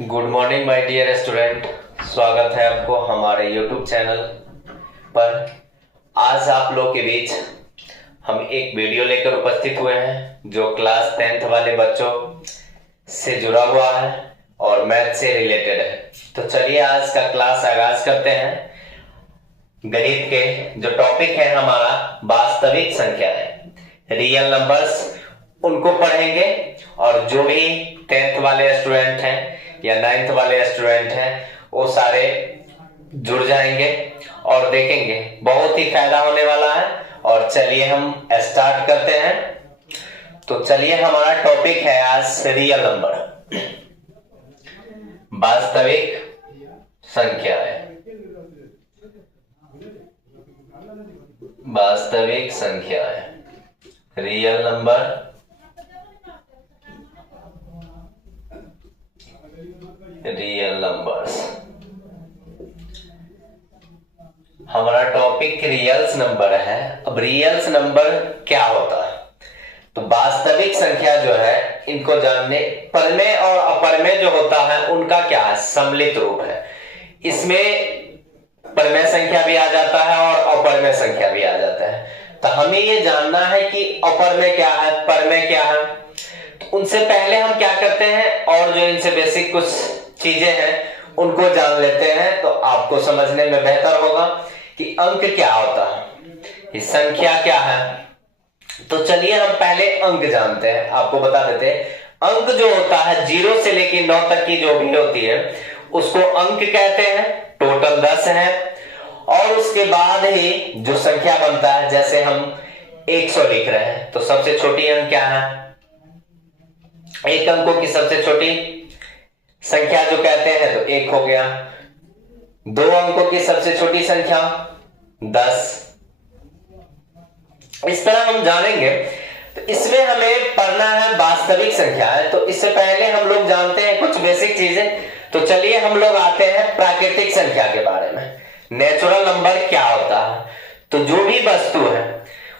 Good morning my dear student. स्वागत है आपको हमारे यूट्यूब चैनल पर। आज आप लोग के बीच हम एक वीडियो लेकर उपस्थित हुए हैं जो क्लास 10th वाले बच्चों से जुड़ा हुआ है और मैथ से रिलेटेड है। तो चलिए आज का क्लास आगाज करते हैं। गणित के जो टॉपिक है हमारा वास्तविक संख्या है, रियल नंबर्स, उनको पढ़ेंगे। और जो भी 10th वाले स्टूडेंट हैं या 9th वाले स्टूडेंट हैं वो सारे जुड़ जाएंगे और देखेंगे, बहुत ही फायदा होने वाला है। और चलिए हम स्टार्ट करते हैं। तो चलिए हमारा टॉपिक है आज रियल नंबर, वास्तविक संख्या है। वास्तविक संख्या है, रियल नंबर, रियल नंबर्स। हमारा टॉपिक रियल्स नंबर है। अब रियल्स नंबर क्या होता है? तो वास्तविक संख्या जो है इनको जानने, परमेय और अपरमेय जो होता है उनका क्या है, सम्मिलित रूप है। इसमें परमेय संख्या भी आ जाता है और अपरमेय संख्या भी आ जाता है। तो हमें ये जानना है कि अपरमेय क्या है, परमेय क्या है। तो उनसे पहले हम क्या करते हैं, और जो इनसे बेसिक कुछ चीजें हैं उनको जान लेते हैं तो आपको समझने में बेहतर होगा कि अंक क्या होता है, कि संख्या क्या है। तो चलिए हम पहले अंक जानते हैं, आपको बता देते हैं। अंक जो होता है 0 से लेकर 9 तक की जो भी होती है उसको अंक कहते हैं। टोटल 10 है। और उसके बाद ही जो संख्या बनता है, जैसे हम 100 लिख रहे हैं तो सबसे छोटी अंक क्या है, एक अंकों की सबसे छोटी संख्या जो कहते हैं तो 1 हो गया। 2 अंकों की सबसे छोटी संख्या 10। इस तरह हम जानेंगे। तो इसमें हमें पढ़ना है वास्तविक संख्या है। तो इससे पहले हम लोग जानते हैं कुछ बेसिक चीजें। तो चलिए हम लोग आते हैं प्राकृतिक संख्या के बारे में। नेचुरल नंबर क्या होता है? तो जो भी वस्तु है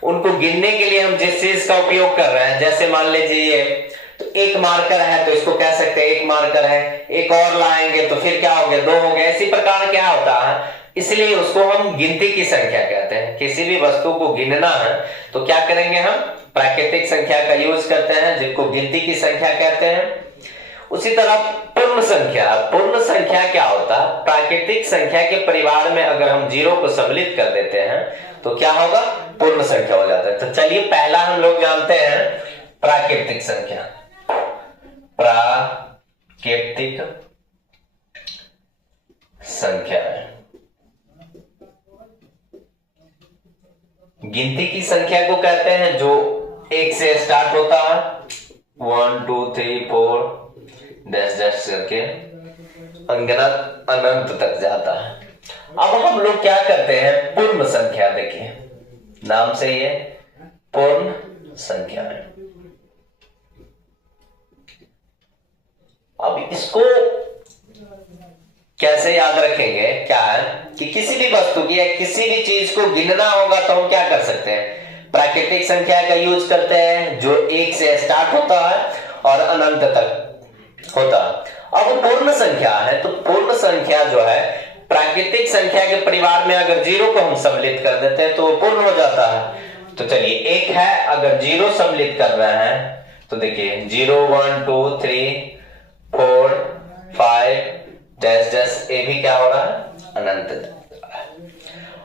उनको गिनने के लिए हम जिस चीज का उपयोग कर रहे हैं, जैसे मान लीजिए तो एक मार्कर है तो इसको कह सकते हैं एक मार्कर है। एक और लाएंगे तो फिर क्या हो गया, 2 हो गया। इसी प्रकार क्या होता है, इसलिए उसको हम गिनती की संख्या कहते हैं। किसी भी वस्तु को गिनना है तो क्या करेंगे, हम प्राकृतिक संख्या का यूज करते हैं, जिसको गिनती की संख्या कहते हैं। उसी तरह पूर्ण संख्या, पूर्ण संख्या क्या होता है, प्राकृतिक संख्या के परिवार में अगर हम 0 को सम्मिलित कर देते हैं तो क्या होगा, पूर्ण संख्या हो जाता है। तो चलिए पहला हम लोग जानते हैं प्राकृतिक संख्या। प्राकृतिक संख्या है, गिनती की संख्या को कहते हैं जो 1 से स्टार्ट होता है, 1 2 3 4 डैश डैश करके अनगिनत अनंत तक जाता है। अब हम लोग क्या करते हैं, पूर्ण संख्या। देखिए नाम से ये पूर्ण संख्या है। अब इसको कैसे याद रखेंगे, क्या है कि किसी भी वस्तु की या किसी भी चीज को गिनना होगा तो हम क्या कर सकते हैं, प्राकृतिक संख्या का यूज करते हैं जो 1 से स्टार्ट होता है और अनंत तक होता है। अब पूर्ण संख्या है तो पूर्ण संख्या जो है प्राकृतिक संख्या के परिवार में अगर 0 को हम सम्मिलित कर देते हैं तो वो पूर्ण हो जाता है। तो चलिए 1 है, अगर 0 सम्मिलित कर रहे हैं तो देखिए 0 1 2 3 4 5 डैश डैश, ये भी क्या हो रहा है, अनंत।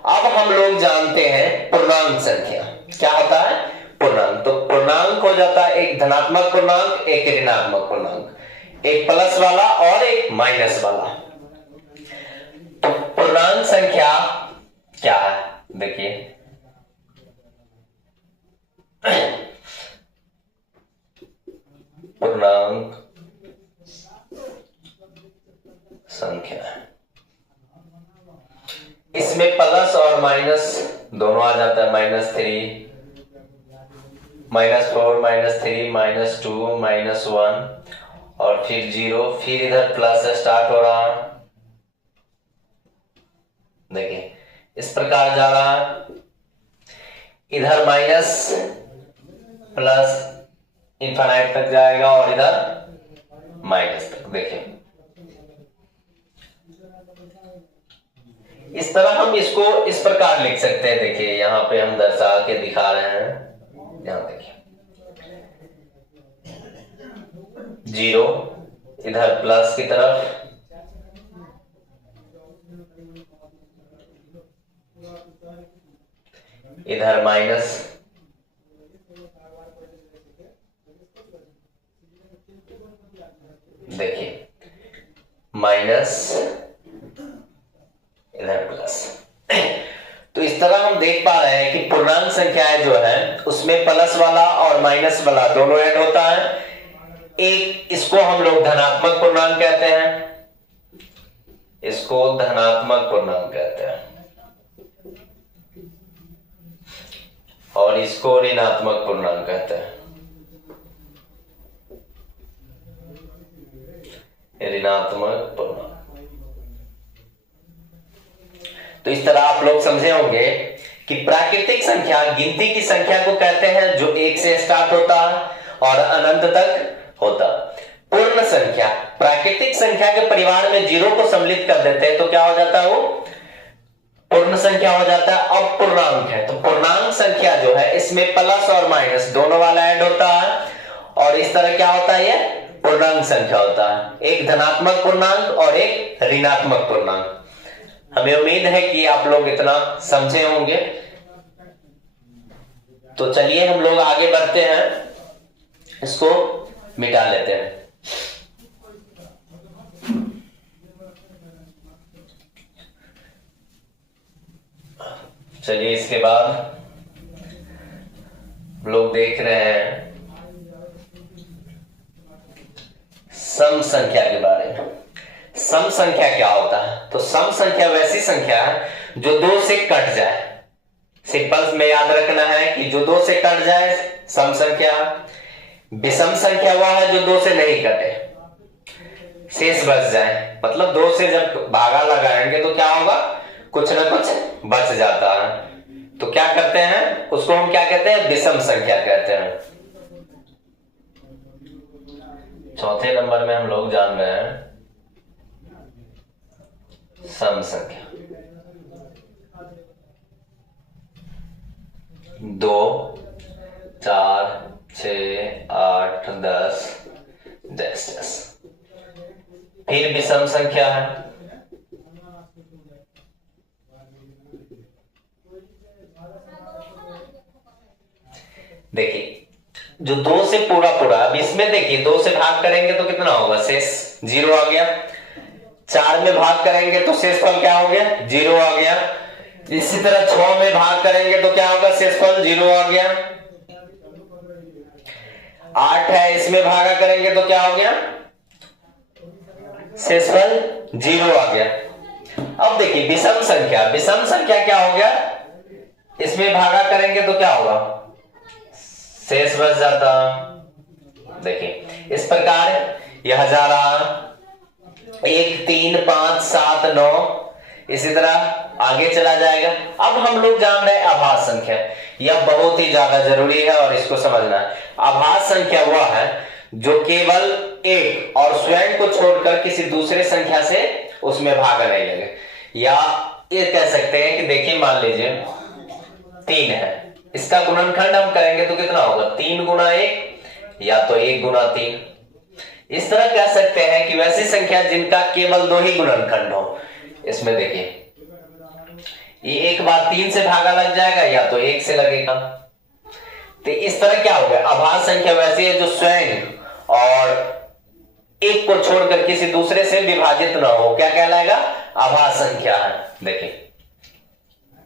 अब हम लोग जानते हैं पूर्णांक संख्या क्या होता है, पूर्णांक। तो पूर्णांक हो जाता है एक धनात्मक पूर्णांक, एक ऋणात्मक पूर्णांक, एक प्लस वाला और एक माइनस वाला। तो पूर्णांक संख्या क्या है, देखिए पूर्णांक संख्या है, इसमें प्लस और माइनस दोनों आ जाता है। -3 -4 -3 -2 -1 और फिर 0, फिर इधर प्लस स्टार्ट हो रहा है। देखिए इस प्रकार जा रहा है, इधर माइनस प्लस इनफाइनाइट तक जाएगा और इधर माइनस तक। देखिए इस तरह हम इसको इस प्रकार लिख सकते हैं। देखिए यहां पे हम दर्शा के दिखा रहे हैं। यहां देखिए 0 इधर प्लस की तरफ, इधर माइनस, देखिए माइनस इधर प्लस। तो इस तरह हम देख पा रहे हैं कि पूर्णांक संख्याएं जो है उसमें प्लस वाला और माइनस वाला दोनों ऐड होता है। एक इसको हम लोग धनात्मक पूर्णांक कहते हैं, इसको धनात्मक पूर्णांक कहते हैं, और इसको ऋणात्मक पूर्णांक कहते हैं, ऋणात्मक पूर्णांक। तो इस तरह आप लोग समझे होंगे कि प्राकृतिक संख्या गिनती की संख्या को कहते हैं जो 1 से स्टार्ट होता है और अनंत तक होता है। पूर्ण संख्या, प्राकृतिक संख्या के परिवार में 0 को सम्मिलित कर देते हैं तो क्या हो जाता है, वो पूर्ण संख्या हो जाता है। अब पूर्णांक है तो पूर्णांक संख्या जो है इसमें प्लस और माइनस दोनों वाला ऐड होता है, और इस तरह क्या होता है, ये पूर्णांक संख्या होता है। एक धनात्मक पूर्णांक और एक ऋणात्मक पूर्णांक। हमें उम्मीद है कि आप लोग इतना समझे होंगे। तो चलिए हम लोग आगे बढ़ते हैं, इसको मिटा लेते हैं। चलिए इसके बाद लोग देख रहे हैं सम संख्या के बारे में। सम संख्या क्या होता है? तो सम संख्या वैसी संख्या है जो 2 से कट जाए। सिंपल में याद रखना है कि जो 2 से कट जाए सम संख्या। विषम संख्या वह है जो 2 से नहीं कटे, शेष बच जाए। मतलब 2 से जब भागा लगाएंगे तो क्या होगा, कुछ ना कुछ बच जाता है। तो क्या करते हैं, उसको हम क्या कहते हैं, विषम संख्या कहते हैं। चौथे नंबर में हम लोग जान रहे हैं सम संख्या। 2, 4, 6, 8, 10 10। फिर विषम संख्या है, देखिए जो 2 से पूरा अब इसमें देखिए 2 से भाग करेंगे तो कितना होगा, शेष 0 आ गया। 4 में भाग करेंगे तो शेषफल क्या हो गया, 0 आ गया। इसी तरह 6 में भाग करेंगे तो क्या होगा, शेषफल 0 आ गया। 8 है, इसमें भागा करेंगे तो क्या हो गया, शेषफल 0 आ गया। अब देखिए विषम संख्या क्या हो गया, इसमें भागा करेंगे तो क्या होगा, शेष बच जाता। देखिए इस प्रकार यह जा रहा 1, 3, 5, 7, 9, इसी तरह आगे चला जाएगा। अब हम लोग जान रहे हैं आभास संख्या। यह बहुत ही ज्यादा जरूरी है और इसको समझना है। आभास संख्या वह है जो केवल एक और स्वयं को छोड़कर किसी दूसरे संख्या से उसमें भागा नहीं लगे। या ये कह सकते हैं कि देखिए मान लीजिए 3 है, इसका गुणनखंड हम करेंगे तो कितना होगा, 3 गुना 1 या तो 1 गुना 3। इस तरह कह सकते हैं कि वैसी संख्या जिनका केवल 2 ही गुणनखंड हो। इसमें देखिए ये एक बार 3 से भागा लग जाएगा या तो 1 से लगेगा। तो इस तरह क्या हो गया, आभास संख्या वैसी है जो स्वयं और एक को छोड़कर किसी दूसरे से विभाजित ना हो, क्या कहलाएगा, आभास संख्या है। देखिए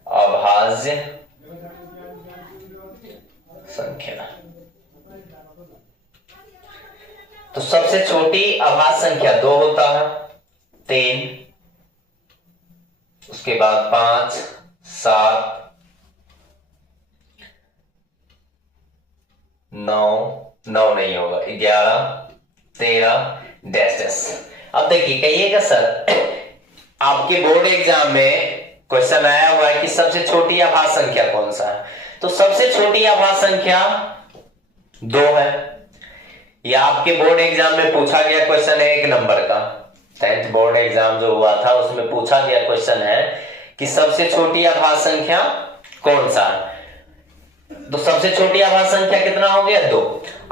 अभाज्य संख्या। तो सबसे छोटी आभास संख्या 2 होता है, 3, उसके बाद 5, 7, 9 नहीं होगा, 11, 13 डैश। अब देखिए कहिएगा सर आपके बोर्ड एग्जाम में क्वेश्चन आया हुआ है कि सबसे छोटी आभास संख्या कौन सा है। तो सबसे छोटी आभास संख्या 2 है। या आपके बोर्ड एग्जाम में पूछा गया क्वेश्चन है 1 नंबर का, 10th बोर्ड एग्जाम जो हुआ था उसमें पूछा गया क्वेश्चन है कि सबसे छोटी अभाज्य संख्या कौन सा है। तो सबसे छोटी अभाज्य संख्या कितना हो गया 2।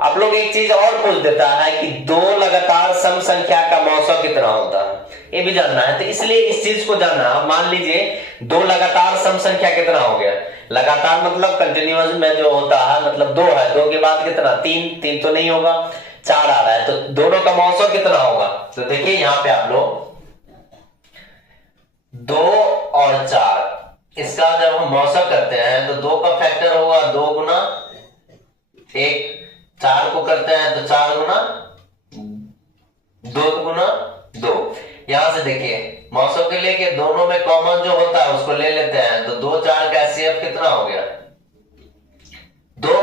आप लोग एक चीज और पूछ देता है कि 2 लगातार सम संख्या का मौसा कितना होता है, ये भी जानना है। तो इसलिए इस चीज को जानना, मान लीजिए 2 लगातार सम संख्या कितना हो गया। लगातार मतलब कंटिन्यूअस में जो होता है, मतलब 2 है, 2 के बाद कितना 3 तो नहीं होगा, 4 आ रहा है, तो दोनों का मौसा कितना होगा। तो देखिए यहाँ पे आप लोग 2 और 4, इसका जब हम मौसा करते हैं तो 2 का फैक्टर होगा 2 गुना 1, 4 को करते हैं तो 4 गुना 2 गुना 2। यहां से देखिए मौसम के लेके दोनों में कॉमन जो होता है उसको ले लेते हैं, तो 2 4 का एचसीएफ कितना हो गया 2।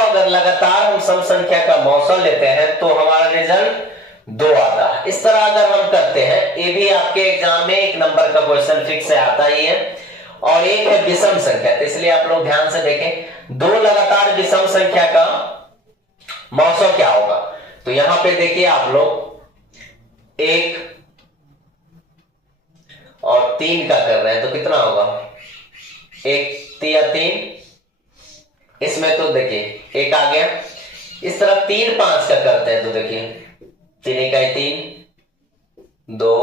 अगर लगातार हम सम संख्या का मौसम लेते हैं तो हमारा रिजल्ट 2 आता है। इस तरह अगर हम करते हैं, ये भी आपके एग्जाम में 1 नंबर का क्वेश्चन फिक्स से आता ही है। और एक है विषम संख्या, तो इसलिए आप लोग ध्यान से देखें 2 लगातार विषम संख्या का मौसम क्या होगा। तो यहां पे देखिए आप लोग 1 और 3 का कर रहे हैं तो कितना होगा 1 या 3, इसमें तो देखिए 1 आ गया। इस तरफ 3 5 का करते हैं तो देखिए 3 का 3, 2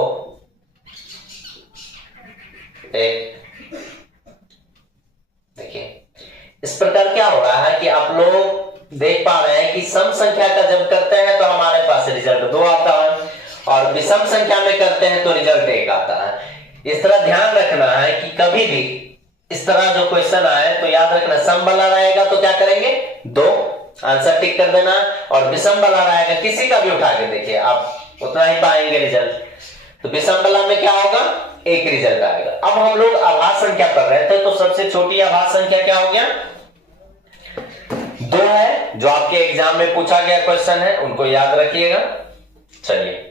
1। देखिए इस प्रकार क्या हो रहा है कि आप लोग देख पा रहे हैं कि सम संख्या का जब करते हैं तो हमारे पास रिजल्ट 2 आता है, और विषम संख्या में करते हैं तो रिजल्ट 1 आता है। इस तरह ध्यान रखना है कि कभी भी इस तरह जो क्वेश्चन आए तो याद रखना, सम वाला रहेगा तो क्या करेंगे 2, आंसर टिक कर देना, और विषम वाला रहेगा किसी का भी उठा के देखिए आप उतना ही पाएंगे रिजल्ट। तो विषम वाला में क्या होगा 1 रिजल्ट आएगा। अब हम लोग अभाज्य संख्या कर रहे थे, तो सबसे छोटी अभाज्य संख्या क्या हो गया 2 है, जो आपके एग्जाम में पूछा गया क्वेश्चन है, उनको याद रखिएगा। चलिए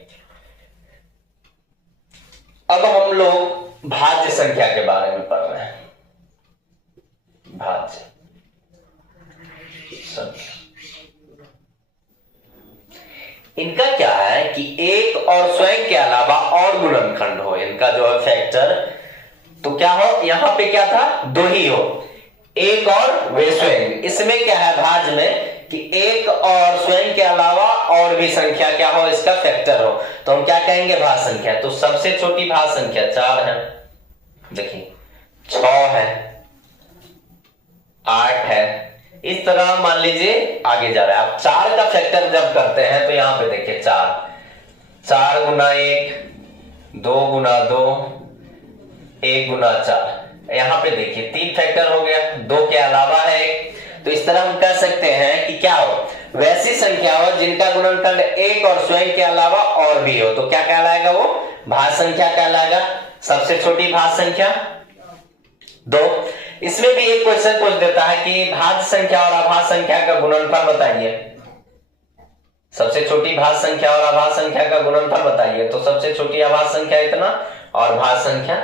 अब हम लोग भाज्य संख्या के बारे में पढ़ रहे हैं। भाज्य संख्या इनका क्या है कि 1 और स्वयं के अलावा और गुणनखंड हो, इनका जो है फैक्टर, तो क्या हो यहां पे क्या था 2 ही हो, 1 और वे स्वयं। इसमें क्या है भाज्य में कि 1 और स्वयं के अलावा और भी संख्या क्या हो इसका फैक्टर हो, तो हम क्या कहेंगे भाज्य संख्या। तो सबसे छोटी भाज्य संख्या 4 है, देखिए 6 है, 8 है। इस तरह मान लीजिए आगे जा रहा है। आप 4 का फैक्टर जब करते हैं तो यहां पे देखिए 4 गुना 1, 2 गुना 2, 1 गुना 4। यहां पे देखिए 3 फैक्टर हो गया, 2 के अलावा है 1। तो इस तरह हम कह सकते हैं कि क्या हो वैसी संख्या हो जिनका गुणनखंड 1 और स्वयं के अलावा और भी हो, तो क्या कहलाएगा वो भाज्य संख्या कहलाएगा। सबसे छोटी भाज्य संख्या 2। इसमें भी एक क्वेश्चन पूछ देता है कि भाज्य संख्या और अभाज्य संख्या का गुणनफल बताइए। सबसे छोटी भाज्य संख्या और अभाज्य संख्या का गुणनफल बताइए, तो सबसे छोटी अभाज्य संख्या इतना और भाज्य संख्या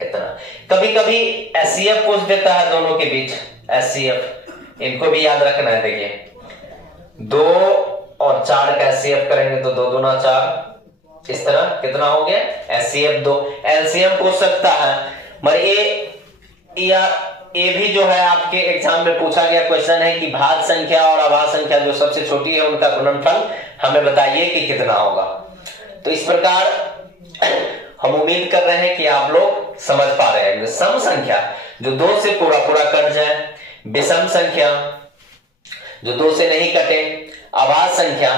इतना। कभी कभी एचसीएफ पूछ देता है दोनों के बीच, एचसीएफ इनको भी याद रखना है। देखिए 2 और 4 का एचसीएफ करेंगे तो 2 दूना 4, इस तरह कितना हो गया एचसीएफ 2। एलसीएम पूछ सकता है, मगर ये भी जो है आपके एग्जाम में पूछा गया क्वेश्चन है कि भाज्य संख्या और अभाज्य संख्या जो सबसे छोटी है उनका गुणनफल हमें बताइए कि कितना होगा। तो इस प्रकार हम उम्मीद कर रहे हैं कि आप लोग समझ पा रहे हैं। सम संख्या जो 2 से पूरा पूरा कट जाए, विषम संख्या जो 2 से नहीं कटे, अभाज्य संख्या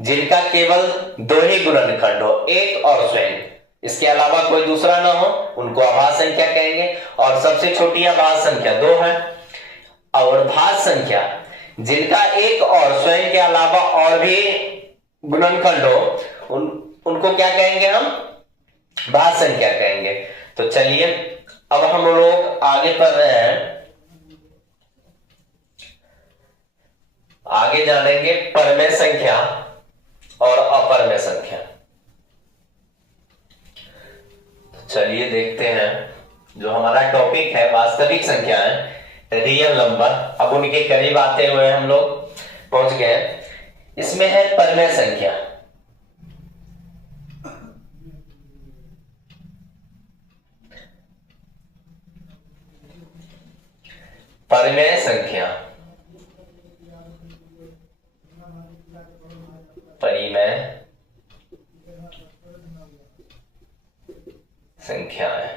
जिनका केवल 2 ही गुणनखंड हो, 1 और स्वयं, इसके अलावा कोई दूसरा ना हो, उनको अभाज्य संख्या कहेंगे। और सबसे छोटी अभाज्य संख्या 2 है। और भाज्य संख्या जिनका 1 और स्वयं के अलावा और भी गुणनखंड हो, उनको क्या कहेंगे हम भाज्य संख्या कहेंगे। तो चलिए अब हम लोग आगे पढ़ रहे हैं, आगे जानेंगे परमेय संख्या और अपरमेय संख्या। चलिए देखते हैं, जो हमारा टॉपिक है वास्तविक संख्याएं, रियल नंबर। अब उनके करीब आते हुए हम लोग पहुंच गए। इसमें है परमेय संख्या। परमेय संख्या, परिमेय संख्याएं,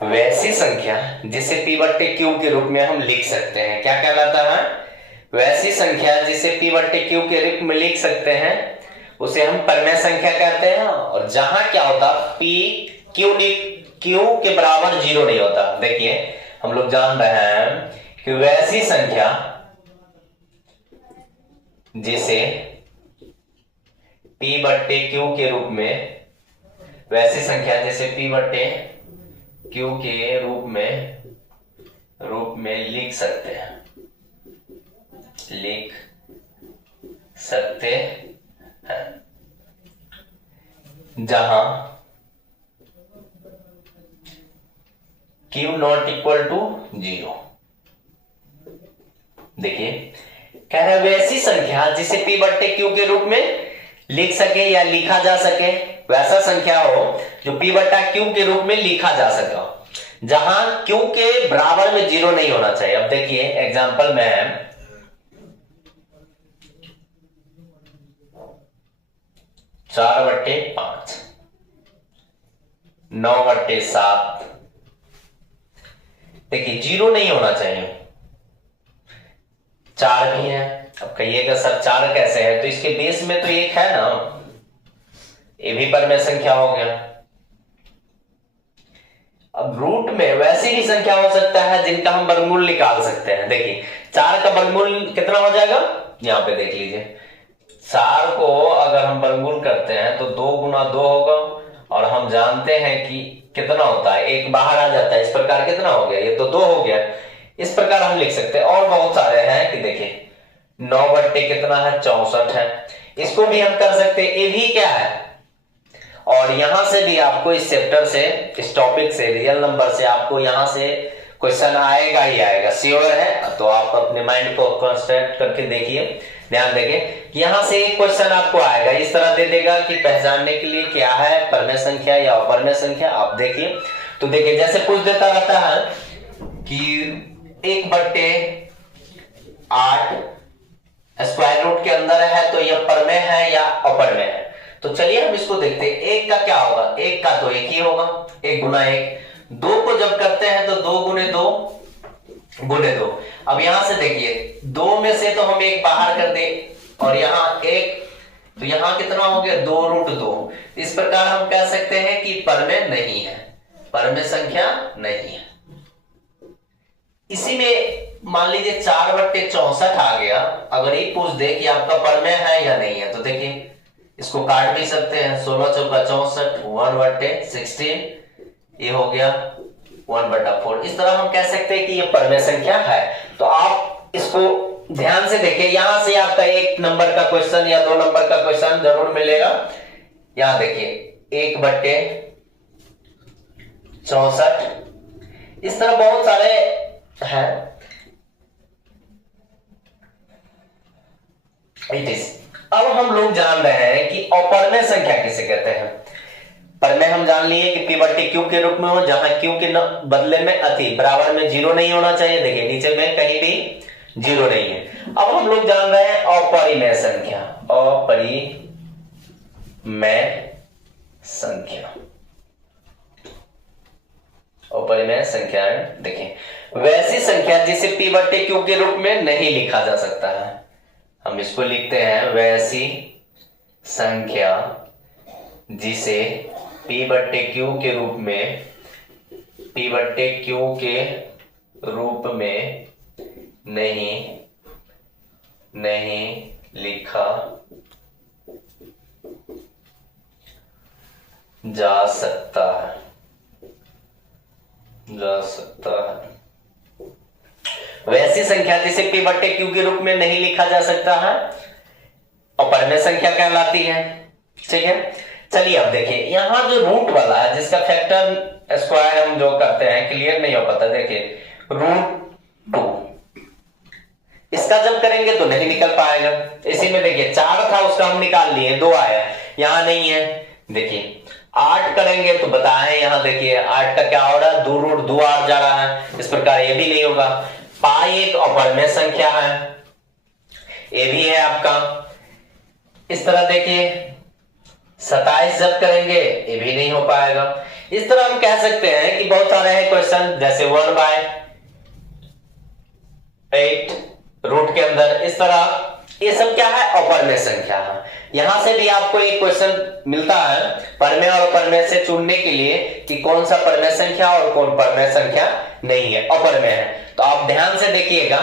वैसी संख्या जिसे p बट्टे क्यू के रूप में हम लिख सकते हैं। क्या कहलाता है? वैसी संख्या जिसे p बट्टे क्यू के रूप में लिख सकते हैं उसे हम परमेय संख्या कहते हैं। और जहां क्या होता, p क्यू के बराबर जीरो नहीं होता। देखिए हम लोग जान रहे हैं कि वैसी संख्या जिसे p बट्टे क्यू के रूप में, वैसी संख्या जिसे p बट्टे क्यू के रूप में लिख सकते हैं, जहां q not equal to zero. देखिए कह रहा है वैसी संख्या जिसे p बट्टे क्यू के रूप में लिख सके या लिखा जा सके, वैसा संख्या हो जो p बट्टा क्यू के रूप में लिखा जा सके, जहां q के बराबर में जीरो नहीं होना चाहिए। अब देखिए एग्जांपल में है 4/5, 9/7। देखिए जीरो नहीं होना चाहिए, 4 भी है। अब कहिएगा सर 4 कैसे है? तो इसके बेस में तो 1 है ना, ये भी परमेय संख्या हो गया। अब रूट में वैसी भी संख्या हो सकता है जिनका हम वर्गमूल निकाल सकते हैं। देखिए 4 का वर्गमूल कितना हो जाएगा, यहां पे देख लीजिए। 4 को अगर हम वर्गमूल करते हैं तो 2 गुना 2 होगा, और हम जानते हैं कि कितना होता है, 1 बाहर आ जाता है। इस प्रकार कितना हो गया, ये तो 2 हो गया। इस प्रकार हम लिख सकते हैं। और बहुत सारे हैं कि देखिए 9 बट्टे कितना है, 64 है। इसको भी हम कर सकते हैं, ये भी क्या है। और यहां से भी आपको इस चैप्टर से, इस टॉपिक से, रियल नंबर से आपको यहां से क्वेश्चन आएगा ही आएगा, श्योर है। तो आप अपने माइंड को कंसंट्रेट करके देखिए, ध्यान देंगे। यहां से एक क्वेश्चन आपको आएगा, इस तरह दे देगा कि पहचानने के लिए क्या है, परमेय संख्या या अपरमेय संख्या। आप देखिए तो देखिए जैसे पूछ देता रहता है कि 1/8 स्क्वायर रूट के अंदर है, तो यह परमेय है या अपरमेय है। तो चलिए हम इसको देखते हैं। 1 का क्या होगा, 1 का तो 1 ही होगा, 1 गुना 1। 2 को जब करते हैं तो 2 गुने 2 गुने 2। अब यहां से देखिए 2 में से तो हम 1 बाहर कर दे, और यहां 1, तो यहां कितना हो गया, 2√2। इस प्रकार हम कह सकते हैं कि परमेय नहीं है, परमेय संख्या नहीं है। इसी में मान लीजिए 4/64 आ गया। अगर ये पूछ दे कि आपका परमेय है या नहीं है, तो देखिए इसको काट भी सकते हैं। 16 चौका 64, 1/16, ये हो गया 1/4। इस तरह हम कह सकते हैं कि ये परमेय संख्या है। तो आप इसको ध्यान से देखिए, यहां से आपका 1 नंबर का क्वेश्चन या 2 नंबर का क्वेश्चन जरूर मिलेगा। यहां देखिए 1/64, इस तरह बहुत सारे हैं। अब हम लोग जान रहे हैं कि अपरमेय संख्या किसे कहते हैं। परमेय हम जान लिए कि p बट्टे क्यू के रूप में हो, जहां क्यू के बदले में अति बराबर में जीरो नहीं होना चाहिए। देखिए नीचे में कहीं भी जीरो नहीं है। अब हम लोग जान रहे हैं अपरिमेय संख्या, अपरिमेय संख्या, अपरिमेय संख्या है। देखिए वैसी संख्या जिसे p बट्टे क्यू के रूप में नहीं लिखा जा सकता है, हम इसको लिखते हैं वैसी संख्या जिसे p बट्टे क्यू के रूप में, p बट्टे क्यू के रूप में नहीं लिखा जा सकता है। वैसी संख्या जिसे p बट्टे क्यू के रूप में नहीं लिखा जा सकता है अपरमेय संख्या कहलाती है। ठीक है, चलिए अब देखिए यहां जो रूट वाला है, जिसका फैक्टर स्क्वायर हम जो करते हैं, क्लियर नहीं हो पाता। देखिए √2, इसका जब करेंगे तो नहीं निकल पाएगा। इसी में देखिए 4 था उसका हम निकाल लिए, 2 आया, यहां नहीं है। देखिए 8 करेंगे तो बताएं, यहां देखिए 8 का क्या हो रहा है, 2 रूट 2 8 जा रहा है, इस प्रकार ये भी नहीं होगा। पाई एक अपरिमेय संख्या है, ये भी है आपका। इस तरह देखिए 27 जब करेंगे ये भी नहीं हो पाएगा। इस तरह हम कह सकते हैं कि बहुत सारे हैं क्वेश्चन, जैसे 1/8 रूट के अंदर, इस तरह ये सब क्या है, अपरिमेय संख्या है। यहां से भी आपको एक क्वेश्चन मिलता है परिमेय और अपरिमेय से चुनने के लिए कि कौन सा परिमेय संख्या और कौन परिमेय संख्या नहीं है, अपरिमेय है। तो आप ध्यान से देखिएगा,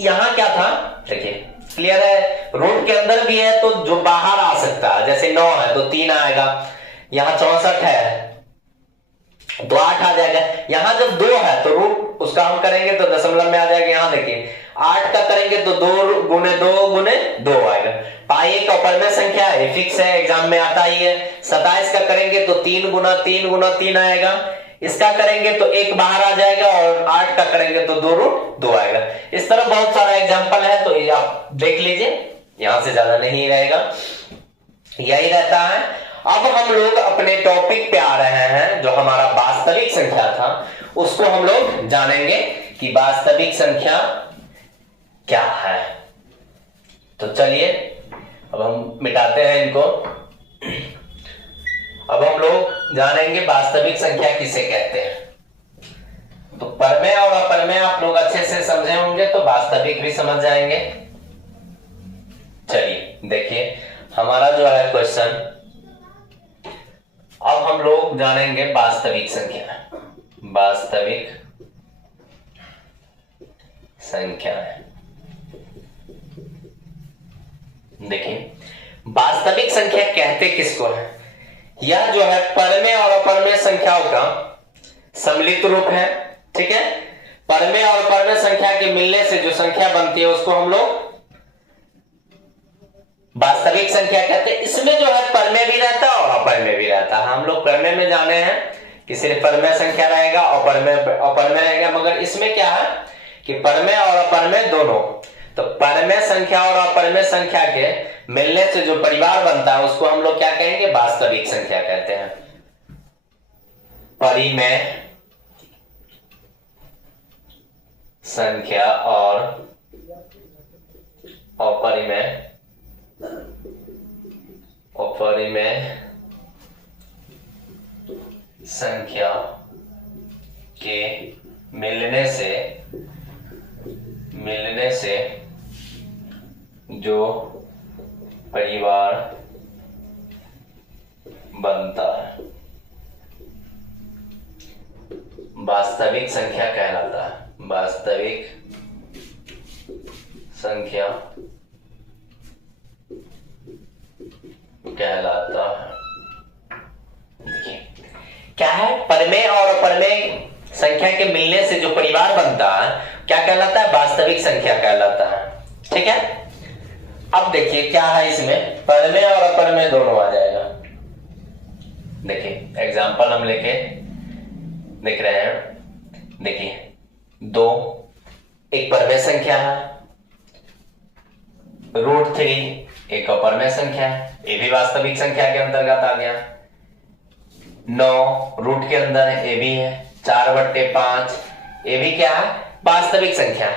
यहां क्या था, देखिए क्लियर है, रूट के अंदर भी है तो जो बाहर आ सकता है, जैसे 9 है तो 3 आएगा, यहां 64 है तो 8 आ जाएगा। यहां जब 2 है तो रूट उसका हम करेंगे तो दशमलव में आ जाएगा। यहां देखिए 8 का करेंगे तो 2 गुने 2 गुने 2 आएगा। पाई एक अपरिमेय संख्या है, फिक्स है, एग्जाम में आता ही है। 27 का करेंगे तो 3 गुना 3 गुना 3 आएगा। इसका करेंगे तो 1 बाहर आ जाएगा, और 8 का करेंगे तो 2 रूट 2 आएगा। इस तरह बहुत सारा एग्जाम्पल है, तो ये आप देख लीजिए, यहां से ज्यादा नहीं रहेगा, यही रहता है। अब हम लोग अपने टॉपिक पे आ रहे हैं, जो हमारा वास्तविक संख्या था उसको हम लोग जानेंगे कि वास्तविक संख्या क्या है। तो चलिए अब हम मिटाते हैं इनको। अब हम लोग जानेंगे वास्तविक संख्या किसे कहते हैं। तो परिमेय और अपरिमेय आप लोग अच्छे से समझे होंगे तो वास्तविक भी समझ जाएंगे। चलिए देखिए हमारा जो है क्वेश्चन, अब हम लोग जानेंगे वास्तविक संख्या। वास्तविक संख्या देखिए, वास्तविक संख्या कहते किसको है? यह जो है परिमेय और अपरिमेय संख्याओं का सम्मिलित रूप है। ठीक है, परिमेय और अपरिमेय संख्या के मिलने से जो संख्या बनती है उसको हम लोग वास्तविक संख्या कहते हैं। इसमें जो है परिमेय भी रहता है और अपरिमेय भी रहता है। हम लोग परिमेय में जाने हैं कि सिर्फ परिमेय संख्या रहेगा और अपरिमेय रहेगा, मगर इसमें क्या है कि परिमेय और अपरिमेय दोनों। तो परिमेय संख्या और अपरिमेय संख्या के मिलने से जो परिवार बनता है उसको हम लोग क्या कहेंगे, वास्तविक संख्या कहते हैं। परिमेय संख्या और अपरिमेय संख्या के मिलने से जो परिवार बनता है वास्तविक संख्या कहलाता है। वास्तविक संख्या कहलाता है। देखिए क्या है, परिमेय और अपरिमेय संख्या के मिलने से जो परिवार बनता है क्या कहलाता है, वास्तविक संख्या कहलाता है। ठीक है, अब देखिए क्या है, इसमें परिमेय और अपरिमेय दोनों आ जाएगा। देखिए एग्जांपल हम लेके देख रहे हैं। देखिए 2 एक परिमेय संख्या है, √3 एक अपरिमेय संख्या है, ये भी वास्तविक संख्या के अंतर्गत आ गया। 9 रूट के अंदर है, ये भी है। 4/5 ये भी क्या है, वास्तविक संख्या।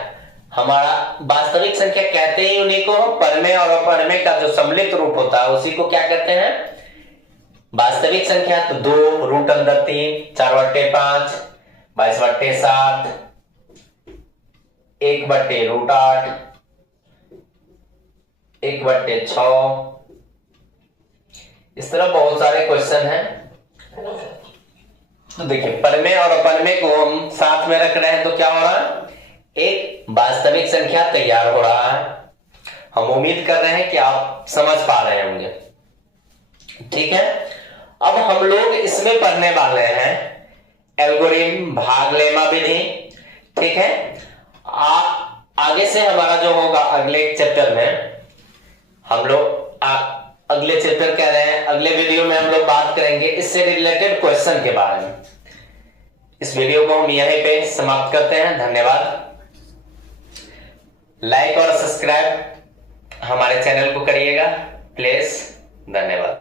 हमारा वास्तविक संख्या कहते ही उन्हीं को, परिमेय और अपरिमेय का जो सम्मिलित रूप होता है उसी को क्या कहते हैं, वास्तविक संख्या। तो 2 रूट अंदर 3, 4/5, 22/7, 1/√8, 1/6। इस तरह बहुत सारे क्वेश्चन हैं। तो देखिए परिमेय और अपरिमेय को हम साथ में रख रहे हैं तो क्या हो रहा है, एक वास्तविक संख्या तैयार हो रहा है। हम उम्मीद कर रहे हैं कि आप समझ पा रहे होंगे। ठीक है, अब हम लोग इसमें पढ़ने वाले हैं एल्गोरिथम, भाग लेमा विधि। ठीक है, आगे से हमारा जो होगा अगले चैप्टर में हम लोग अगले चैप्टर कह रहे हैं, अगले वीडियो में हम लोग बात करेंगे इससे रिलेटेड क्वेश्चन के बारे में। इस वीडियो को हम यहीं पे समाप्त करते हैं। धन्यवाद। लाइक और सब्सक्राइब हमारे चैनल को करिएगा प्लीज। धन्यवाद।